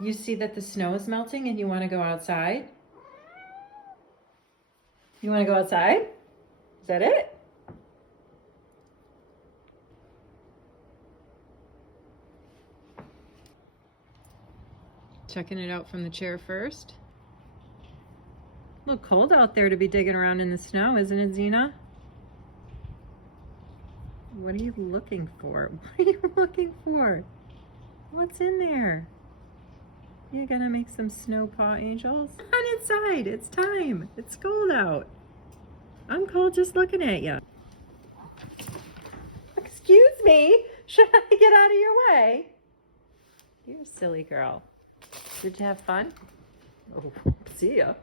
You see that the snow is melting and you want to go outside? You want to go outside? Is that it? Checking it out from the chair first. A little cold out there to be digging around in the snow, isn't it, Xena? What are you looking for? What are you looking for? What's in there? You gonna make some snow paw angels? Come on inside, it's time. It's cold out. I'm cold just looking at you. Excuse me, should I get out of your way? You're a silly girl. Did you have fun? Oh, see ya.